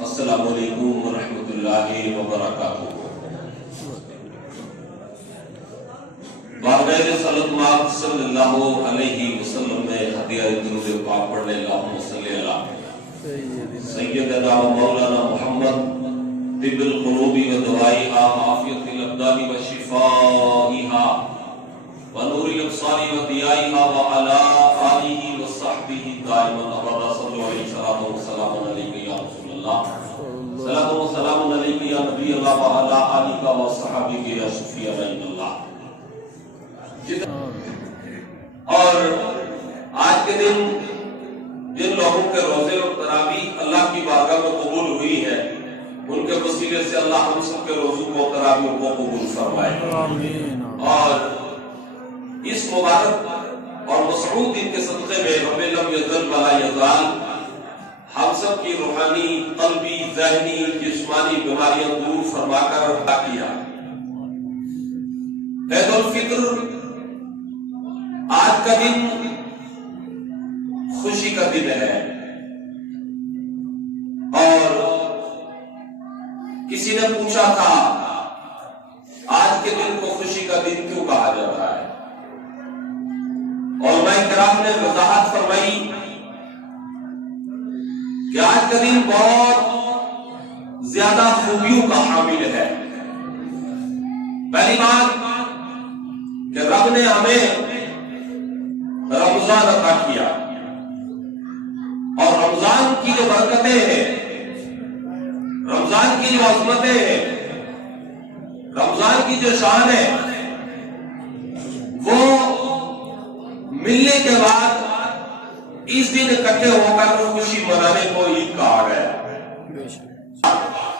السلام علیکم ورحمۃ اللہ وبرکاتہ۔ بارگاہ رسالت صلی اللہ علیہ وسلم میں ہدیہ درود پاک پڑھنے اللہم صلی علی سیدنا و مولانا محمد طب القلوب و دوائیہا عافیت الابدان و شفائیہا و نور الابصار و ضیائیہا و علی آلہ و صحبہ دائما ابدا صلی اللہ علیہ وسلم علیہ یا رسول اللہ صلاۃ و سلام علیک یا نبی اللہ و علی آلہ و صحابہ یا شفیع اللہ۔ اور آج کے دن جن لوگوں کے روزے اور تراویح اللہ کی بارگاہ میں قبول ہوئی ہے، ان کے وسیلے سے اللہ ہم سب کے روزوں کو تراویح کو قبول فرمائے، اور اس مبارک اور مسعود دن کے صدقے میں رب لم یزل ولا یزال ہم سب کی روحانی، قلبی، ذہنی، جسمانی بیماریاں دور فرما کر عطا کیا۔ عید الفطر آج کا دن خوشی کا دن ہے، اور کسی نے پوچھا تھا آج کے دن کو خوشی کا دن کیوں کہا جاتا ہے؟ علماء کرام نے وضاحت فرمائی کہ آج کا دن بہت زیادہ خوبیوں کا حامل ہے۔ پہلی بات کہ رب نے ہمیں رمضان عطا کیا، اور رمضان کی جو برکتیں ہیں، رمضان کی جو عظمتیں ہیں، رمضان کی جو شان ہے، وہ ملنے کے بعد اس دن اکٹھے ہو کر خوشی منانے کو عید کہا گیا۔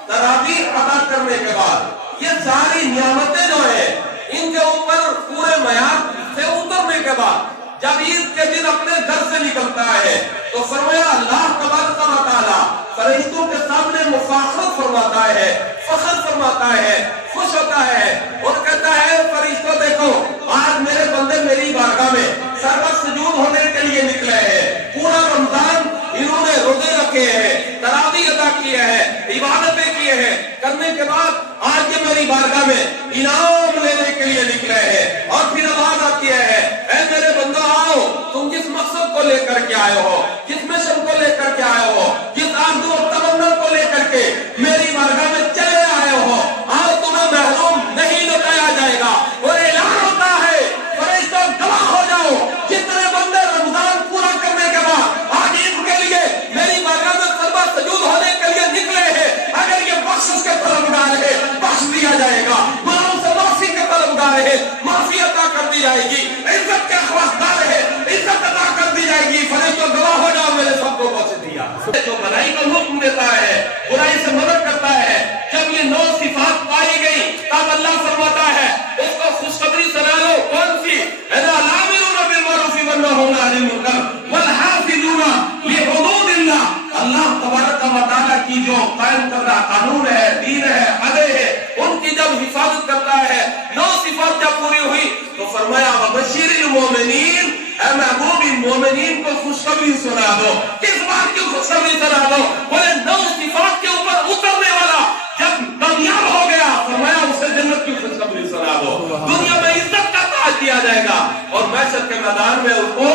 تراویح ادا کرنے کے بعد یہ ساری نعمتیں جو ہیں ان کے اوپر پورے معیار سے اترنے کے بعد جب عید کے دن اپنے گھر سے نکلتا ہے تو فرمایا اللہ تبارک و تعالیٰ فرشتوں کے سامنے مفاخرت فرماتا ہے، فخر فرماتا ہے، خوش ہوتا ہے اور کہتا ہے فرشتوں دیکھو آج میرے بندے میری بارگاہ میں سربت سجود ہونے کے لیے نکلے ہیں، پورا رمضان انہوں نے روزے رکھے ہیں، تراویح ادا کیے ہیں، عبادتیں کیے ہیں، کرنے کے بعد آج یہ میری بارگاہ میں انعام لینے کے لیے نکلے ہیں، اور پھر آواز آتی ہے اے میرے بندو آؤ، تم جس مقصد کو لے کر کے آئے ہو، جس مشن کو لے کر کے آئے ہو، جس آرزو اور تمنا کو لے کر کے میری بارگاہ میں چلے آئے ہو، آؤ تمہیں محروم نہیں لوٹایا جائے گا۔ اور اعلان ہوتا ہے فرشتوں گواہ ہو جاؤ جتنے بندے رمضان پورا کرنے کے بعد آج عید کے لیے میری بارگاہ میں سربت سجود ہونے کے لیے نکلے ہیں، اگر یہ بخشش کے طلبگار ہے بخش دیا جائے گا، گناہوں سے معافی کے طلبگار ہے معافی عطا کر دی جائے گی، عزت کے خواستار ہے عزت عطا کر دی جائے گی۔ فرشتوں گواہ ہو جاؤ میں نے سب کو بخش دیا۔ جو بھلائی کا حکم دیتا ہے، برائی سے مدد کرتا ہے، جب یہ 9 صفات پائی گئی تب اللہ فرماتا ہے اس کو خوشخبری سنا لو، کون سی؟ الآمرون بالمعروف والناہون عن المنکر والحافظون لحدود اللہ۔ اللہ تبارک و تعالیٰ کی جو قائم کردہ قانون ہے، دین ہے، حدیں ہیں، ان کی جب حفاظت کرتا ہے، 9 صفات جب پوری ہوئی تو فرمایا وبشر المؤمنین، اے محبوب مومنین کو خوشخبری سنا دو۔ کس بات کی خوشخبری سنا دو؟ بولے 9 صفات کے اوپر اترنے والا جب کامیاب ہو گیا فرمایا اسے جنت کی خوشخبری سنا دو، دنیا میں عزت کا تاج دیا جائے گا، اور محشر کے میدان میں اس کو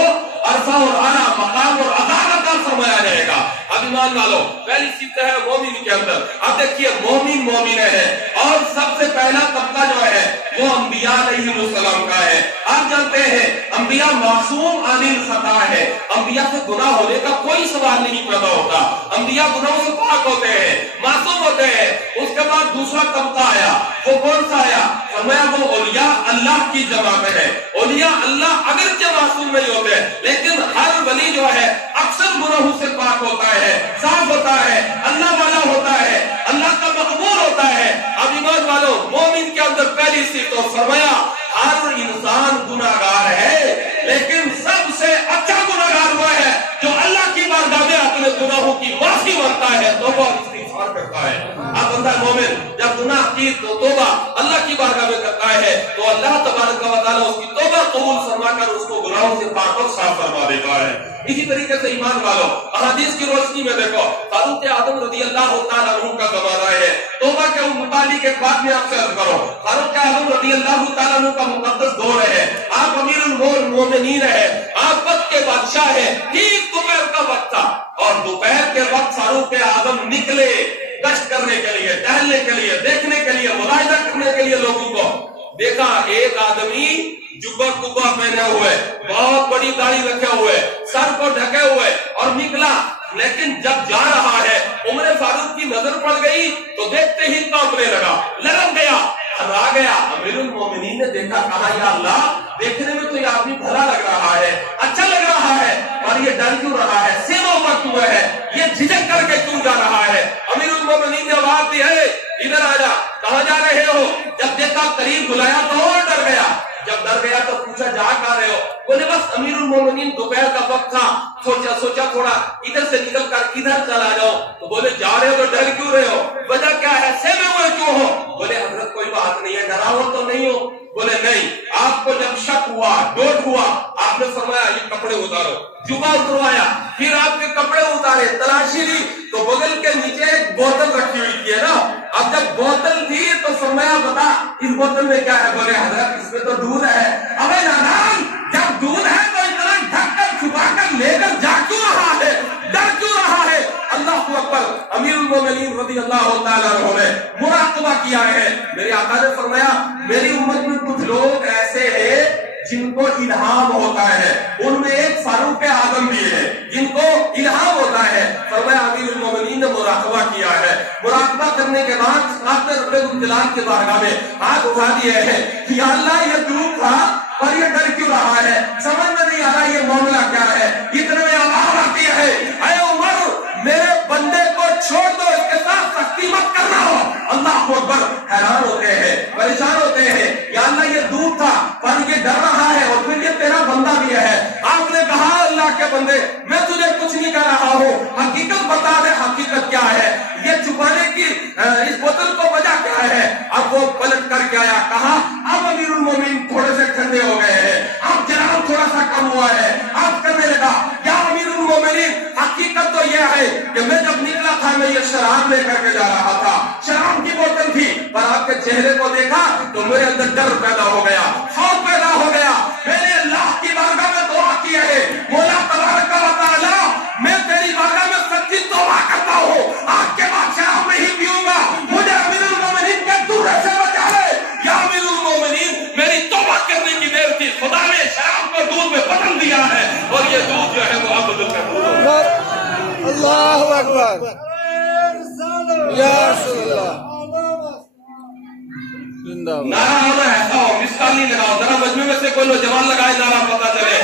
عرصہ اور اعلیٰ مقام اور عطا فرمایا جائے گا۔ اب ایمان والو پہلی صفت ہے مومن کے اندر، اب دیکھیے مومن ہے، اور سب سے پہلا طبقہ جو ہے وہ انبیاء علیہ السلام کا ہے۔ آپ جانتے ہیں انبیاء معصوم عن الخطا ہے، انبیاء سے گناہ ہونے کا کوئی سوال نہیں پیدا ہوتا، انبیاء گناہوں سے پاک ہوتے ہیں، معصوم ہوتے ہیں۔ اس کے بعد دوسرا طبقہ آیا، وہ کون سا آیا؟ فرمایا وہ اولیاء اللہ کی جماعت ہے۔ اولیاء اللہ اگرچہ معصوم نہیں ہوتے لیکن ہر ولی جو ہے اکثر گناہوں سے پاک ہوتا ہے، صاف ہوتا ہے، اللہ والا ہوتا ہے، اللہ کا مقبول ہوتا ہے۔ اب ایمان والو مومن کے اندر پہلی صفت تو فرمایا ہر انسان گناہگار ہے، لیکن سب سے اچھا گناہگار ہوا ہے جو اللہ کی بارگاہ میں اپنے گناہوں کی معافی مانگتا ہے، توبہ اور استغفار کرتا ہے۔ اب بندہ مومن جب گناہ کی تو توبہ اللہ کی بارگاہ میں کرتا ہے تو اللہ تبارک و تعالیٰ اس کی توبہ قبول فرما کر اس کو گناہوں سے پاک اور صاف فرما دیتا ہے۔ اسی طریقے سے ایمان والو احادیث کی روشنی میں دیکھو فاروق اعظم رضی اللہ تعالیٰ عنہ کا زمانہ ہے، توبہ کے متعلق ایک بات میں آپ سے عرض کرو، فاروق اعظم رضی اللہ تعالیٰ عنہ کا مقدس دور ہے، آپ امیر المومنین ہے، آپ وقت کے بادشاہ ہے، ٹھیک دوپہر کا وقت تھا اور دوپہر کے وقت فاروق اعظم نکلے گشت کرنے کے لیے، ٹہلنے کے لیے، دیکھنے کے لیے، ملاحظہ کرنے کے لیے لوگوں کو دیکھا ایک آدمی جبہ کبا پہنے ہوئے، بہت بڑی داڑھی رکھے ہوئے، سر کو ڈھکے ہوئے اور نکلا، لیکن جب جا رہا ہے عمر فاروق کی نظر پڑ گئی تو دیکھتے ہی کانپنے لگا، لرم گیا، ہرا گیا۔ امیر المومنین نے دیکھا، کہا یا اللہ دیکھنے میں تو یہ آدمی بھلا لگ رہا ہے، اچھا لگ رہا ہے، اور یہ ڈر کیوں رہا ہے، سیما ہوا کیوں ہے، یہ جھجک کر کے کیوں جا رہا ہے؟ امیر المومنین نے آواز دی ہے ادھر آ جا، کہاں جا رہے ہو؟ جب دیکھا قریب بلایا تو اور ڈر گیا، جب ڈر گیا تو پوچھا جا کہاں رہے ہو؟ بولے بس امیر المومنین دوپہر کا وقت تھا، سوچا تھوڑا ادھر سے نکل کر ادھر چلا جاؤ۔ تو بولے جا رہے ہو تو ڈر کیوں رہے ہو، وجہ کیا ہے، سہمے ہوئے کیوں ہو؟ بولے حضرت کوئی بات نہیں ہے، ڈرا ہو تو نہیں ہو؟ بولے نہیں، آپ کو جب شک ہوا، ڈوٹ ہوا، آپ نے فرمایا یہ کپڑے اتارو، جبہ اتروایا، پھر آپ کے کپڑے اتارے، تلاشی لی تو بغل کے نیچے ایک بوتل رکھی ہوئی تھی نا، اب جب بوتل تھی تو فرمایا بتا اس بوتل میں کیا ہے؟ بولے حضرت اس میں تو دودھ ہے۔ ابے نادان، جب دودھ ہے تو اتنا ڈھک کر چھپا کر لے کر جا کیوں رہا ہے، ڈر کیوں رہا ہے؟ اللہ اکبر۔ امیر المومنین رضی اللہ تعالیٰ عنہ نے مراقبہ کیا ہے، میرے آقا نے فرمایا میری امت میں کچھ لوگ ایسے ہیں جن کو الہام ہوتا ہے، ان میں ایک فاروق اعظم بھی ہے جن کو الہام ہوتا ہے۔ فرمایا امیر المومنین نے مراقبہ کیا ہے، مراقبہ کرنے کے بعد آپ نے رب الجلال کے بارگاہ میں ہاتھ اٹھا دیے ہیں، یا اللہ یہ دھوپ تھا اور یہ ڈر کیوں رہا ہے، سمجھ میں نہیں آ رہا یہ معاملہ کیا ہے۔ اتنے میں آواز آتی ہے اے عمر میرے بندے کو چھوڑ دو، اس کے ساتھ سختی مت کرنا ہو۔ اللہ اکبر، حیران ہوتے ہیں، پریشان ہوتے ہیں، یا اللہ یہ دھوپ تھا پر یہ ڈر رہا ہے اور پھر یہ تیرا بندہ بھی ہے۔ آپ نے کہا اللہ کے بندے میں تجھے کچھ نہیں کہہ رہا ہوں، حقیقت بتا دے، حقیقت کیا ہے، یہ چھپانے کی اس بوتل کو وجہ کیا ہے؟ اب وہ پلٹ کر کے آیا، کہا اب امیر المومنین تھوڑے سے ٹھنڈے ہو گئے ہیں، اب جناب تھوڑا سا کم ہوا ہے، اب کرنے لگا یا امیر المومنین حقیقت تو یہ ہے کہ میں جب نکلا تھا میں یہ شراب لے کر کے جا رہا تھا، شراب کی بوتل تھی، پر آپ کے چہرے کو دیکھا تو میرے اندر ڈر پیدا ہو گیا، خوف پیدا ہو گیا، میں نے اللہ کی بارگاہ میں دعا کی ہے، مولا تبارک و تعالی میں تیری بارگاہ میں سچی توبہ کرتا ہوں، آج کے بعد شراب نہیں پیوں گا، مجھے امیر المومنین کے دورے سے بچا لے۔ یا امیر المومنین میری توبہ کرنے کی دیر تھی، خدا نے شراب کو دودھ میں بدل دیا ہے اور یہ دودھ جو ہے وہ اب بدل کر دودھ ہے۔ اللہ اکبر، یا رسول اللہ، زندہ باد۔ نعرہ ہونا ایسا ہو، مثال نہیں لگاؤ، ذرا مجمع میں سے کوئی نوجوان لگائے نعرہ پتہ چلے۔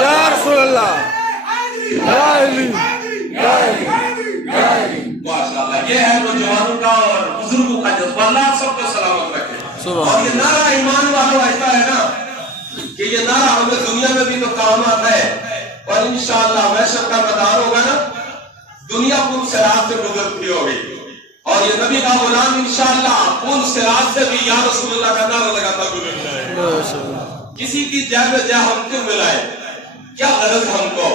یا رسول اللہ، یا علی، یا علی، یا علی۔ ماشاءاللہ، یہ ہے نوجوانوں کا اور بزرگوں کا جذبہ، اللہ سب کو سلامت رکھے۔ اور یہ نعرہ ایمان والوں ایسا ہے نا کہ یہ نعرہ ہمیں دنیا میں بھی تو کام آتا ہے اور انشاءاللہ محشر کا میدان ہوگا نا، دنیا پور صراط سے گزرتی ہوگی اور یہ نبی کا غلام انشاءاللہ پور صراط سے بھی یا رسول اللہ کا نعرہ لگاتا گزر جائے گا۔ کسی کی جے میں جے ہم کیوں ملائے، کیا غرض ہم کو،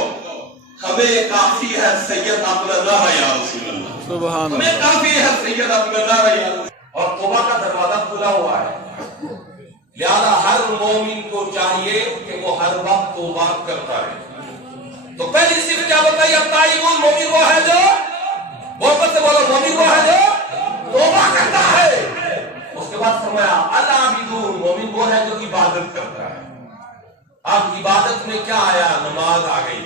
ہمیں کافی ہے سید اپنا نعرہ یا رسول اللہ، سبحان اللہ، ہمیں کافی ہے سید اپنا نعرہ یا رسول اللہ۔ اور توبہ کا دروازہ کھلا ہوا ہے، لہذا ہر مومن کو چاہیے کہ وہ ہر وقت توبہ کرتا ہے۔ تو پہلی صفت کیا بتائی؟ التائبون، مومن وہ ہے جو، محبت سے بولو، مومن وہ ہے جو توبہ کرتا ہے۔ اس کے بعد فرمایا العابدون، مومن وہ ہے جو عبادت کرتا ہے۔ اب عبادت میں کیا آیا؟ نماز آ گئی،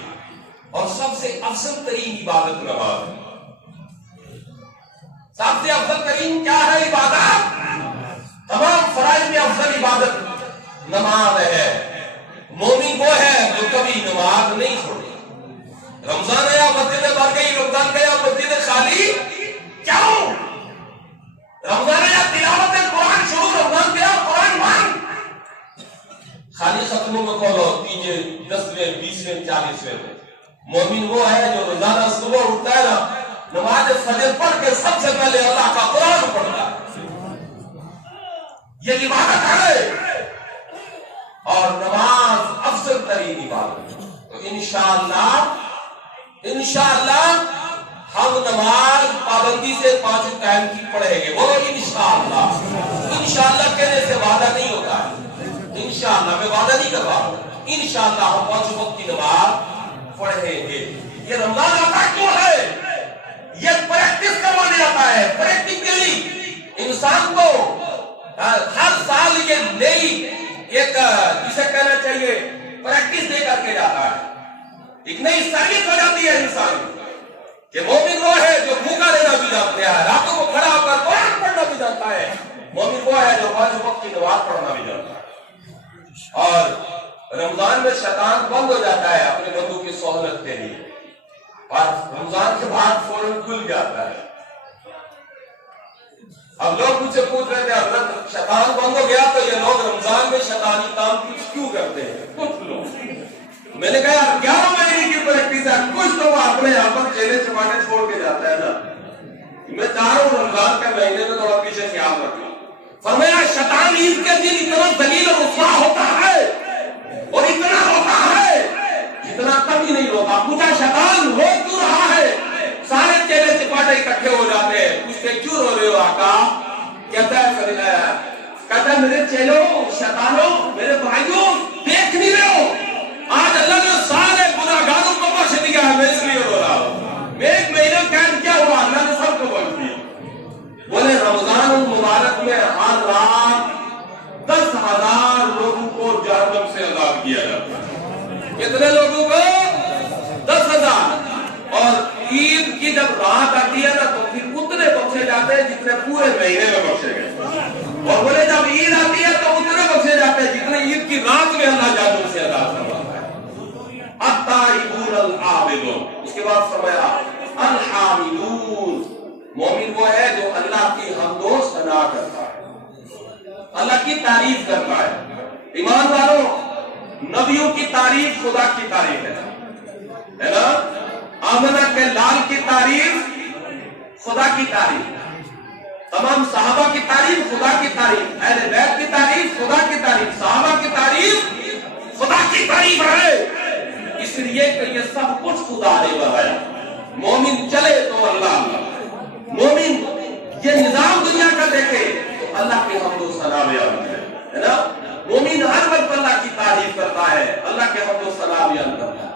اور سب سے افضل ترین عبادت نماز ہے۔ سب سے افضل ترین کیا ہے؟ عبادت۔ تمام فرائض میں افضل عبادت نماز ہے۔ مومن وہ ہے جو کبھی نماز نہیں چھوڑی۔ رمضان آیا مسجد بھر گئی، رمضان گیا مسجد خالی کیوں؟ رمضان آیا تلاوت قرآن شروع، رمضان گیا قرآن مان خالی ختموں میں کھولو، 3 10ویں 20ویں 40ویں میں۔ مومن وہ ہے جو روزانہ صبح اٹھتا ہے نا نماز فجر پڑھ کے سب سے پہلے اللہ کا قرآن پڑھتا ہے، یہ عبادت ہے، اور نماز افضل ترین عبادت ہے۔ تو انشاءاللہ ہم نماز پابندی سے 5 ٹائم کی پڑھیں گے، وہ انشاءاللہ کہنے سے وعدہ نہیں ہوتا ہے، انشاءاللہ میں وعدہ نہیں کر رہا ہوں، انشاءاللہ ہم 5 وقت کی نماز پڑھیں گے۔ یہ رمضان آتا کیوں ہے؟ یہ پریکٹس کروانے آتا ہے، پریکٹیکلی انسان کو ہر سال یہ نئی ایک جسے کہنا چاہیے پریکٹس دے کر کے جاتا ہے، ایک نئی سائنس ہو جاتی ہے انسان کہ مومن وہ ہے جو بھوکا رہنا بھی جانتا ہے، راتوں کو کھڑا ہو کر قرآن پڑھنا بھی جانتا ہے، مومن وہ ہے جو 5 وقت کی نماز پڑھنا بھی جانتا ہے۔ اور رمضان میں شیطان بند ہو جاتا ہے اپنے بندوں کی سہولت کے لیے، اور رمضان کے بعد فوراً کھل جاتا ہے۔ اب لوگ مجھ سے پوچھ رہے تھے حضرت شیطان بند ہو گیا تو یہ لوگ رمضان میں شیطانی کام کچھ کیوں کرتے ہیں؟ کچھ لوگ، میں نے کہا 11 مہینے کی پریکٹس ہے، کچھ تو اپنے یہاں پر چیلے چپاٹے چھوڑ کے جاتا ہے نا، میں چاہ رہا ہوں رمضان کے مہینے میں تھوڑا پیچھے خیال رکھنا۔ فرمایا شیطان عید کے دن اتنا ذلیل و رسوا ہوتا ہے اور اتنا ہوتا ہے جتنا کبھی نہیں ہوتا۔ پوچھا شیطان رو کیوں رہا ہے؟ سارے چیلے چپاٹے اکٹھے ہو جاتے ہیں، پوچھتے کیوں رو رہے ہو آقا؟ کہتا ہے میرے چیلوں، شیطانوں، میرے بھائیوں، دیکھ نہیں رہے ہو آج اللہ نے سارے گناہگاروں کو بخش دیا ہے، میں اس لیے رو رہا ہوں۔ میں 1 مہینہ قید کیا ہوا، اللہ نے سب کو بخش دیا۔ بولے رمضان المبارک میں ہر رات 10,000 لوگوں کو جہنم سے آزاد کیا جاتا ہے۔ کتنے لوگوں کو؟ 10,000۔ اور عید کی جب رات آتی ہے نا تو پھر اتنے بخشے جاتے ہیں جتنے پورے مہینے میں بخشے گئے، اور بولے جب عید آتی ہے تو اتنے بخشے جاتے ہیں جتنے عید کی رات میں اللہ جہنم سے آزاد کرواتا ہے۔ التائبون العابدون، اس کے بعد فرمایا الحامدون، مومن وہ ہے جو اللہ کی حمد و ثنا کرتا ہے، اللہ کی تعریف کرتا ہے۔ ایمان والوں، نبیوں کی تعریف خدا کی تعریف ہے نا؟ آمنہ کے لال کی تعریف خدا کی تعریف، تمام صحابہ کی تعریف خدا کی تعریف، اہل بیت کی تعریف خدا کی تعریف، صحابہ کی تعریف خدا کی تعریف ہے، اس لیے کہ یہ سب کچھ خدا نے بنایا۔ مومن چلے تو اللہ، مومن یہ نظام دنیا کا دیکھے تو اللہ کے حمد و ثنا بیان ہے نا؟ مومن ہر وقت اللہ کی تعریف کرتا ہے، اللہ کے حمد و ثنا بیان کرتا ہے۔